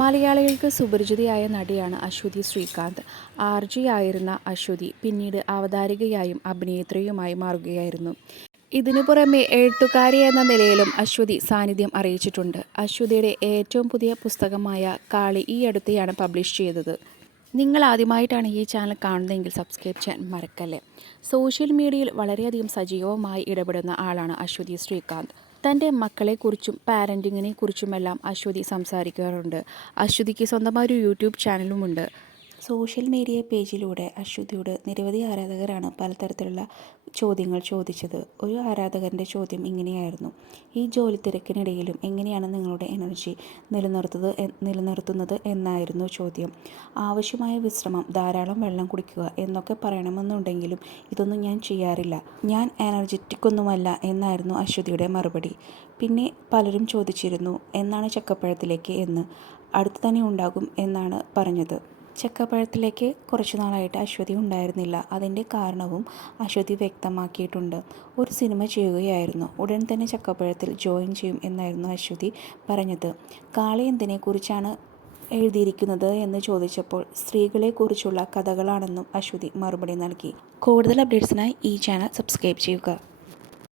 മലയാളികൾക്ക് സുപരിചിതയായ നടിയാണ് അശ്വതി ശ്രീകാന്ത്. ആർജെ ആയിരുന്ന അശ്വതി പിന്നീട് അവതാരികയായും അഭിനേത്രിയുമായി മാറുകയായിരുന്നു. ഇതിനു പുറമെ എഴുത്തുകാരി എന്ന നിലയിലും അശ്വതി സാന്നിധ്യം അറിയിച്ചിട്ടുണ്ട്. അശ്വതിയുടെ ഏറ്റവും പുതിയ പുസ്തകമായ കാളി ഈ അടുത്തെയാണ് പബ്ലിഷ് ചെയ്തത്. നിങ്ങൾ ആദ്യമായിട്ടാണ് ഈ ചാനൽ കാണുന്നതെങ്കിൽ സബ്സ്ക്രൈബ് ചെയ്യാൻ മറക്കല്ലേ. സോഷ്യൽ മീഡിയയിൽ വളരെയധികം സജീവമായി ഇടപെടുന്ന ആളാണ് അശ്വതി ശ്രീകാന്ത്. തൻ്റെ മക്കളെക്കുറിച്ചും പാരൻറ്റിങ്ങിനെക്കുറിച്ചുമെല്ലാം അശ്വതി സംസാരിക്കാറുണ്ട്. അശ്വതിക്ക് സ്വന്തമായൊരു യൂട്യൂബ് ചാനലുമുണ്ട്. സോഷ്യൽ മീഡിയ പേജിലൂടെ അശ്വതിയോട് നിരവധി ആരാധകരാണ് പലതരത്തിലുള്ള ചോദ്യങ്ങൾ ചോദിച്ചത്. ഒരു ആരാധകൻ്റെ ചോദ്യം ഇങ്ങനെയായിരുന്നു: ഈ ജോലി തിരക്കിനിടയിലും എങ്ങനെയാണ് നിങ്ങളുടെ എനർജി നിലനിർത്തുന്നത് എന്നായിരുന്നു ചോദ്യം. ആവശ്യമായ വിശ്രമം, ധാരാളം വെള്ളം കുടിക്കുക എന്നൊക്കെ പറയണമെന്നുണ്ടെങ്കിലും ഇതൊന്നും ഞാൻ ചെയ്യാറില്ല. ഞാൻ എനർജറ്റിക് ഒന്നുമല്ല എന്നായിരുന്നു അശ്വതിയുടെ മറുപടി. പിന്നെ പലരും ചോദിച്ചിരുന്നു എന്നാണ് ചക്കപ്പഴത്തിലേക്ക് എന്ന്. അടുത്ത് തന്നെ ഉണ്ടാകും എന്നാണ് പറഞ്ഞത്. ചക്കപ്പഴത്തിലേക്ക് കുറച്ചു നാളായിട്ട് അശ്വതി ഉണ്ടായിരുന്നില്ല. അതിൻ്റെ കാരണവും അശ്വതി വ്യക്തമാക്കിയിട്ടുണ്ട്. ഒരു സിനിമ ചെയ്യുകയായിരുന്നു, ഉടൻ തന്നെ ചക്കപ്പഴത്തിൽ ജോയിൻ ചെയ്യും എന്നായിരുന്നു അശ്വതി പറഞ്ഞത്. കാളി എന്തിനെക്കുറിച്ചാണ് എഴുതിയിരിക്കുന്നത് എന്ന് ചോദിച്ചപ്പോൾ സ്ത്രീകളെക്കുറിച്ചുള്ള കഥകളാണെന്നും അശ്വതി മറുപടി നൽകി. കൂടുതൽ അപ്ഡേറ്റ്സിനായി ഈ ചാനൽ സബ്സ്ക്രൈബ് ചെയ്യുക.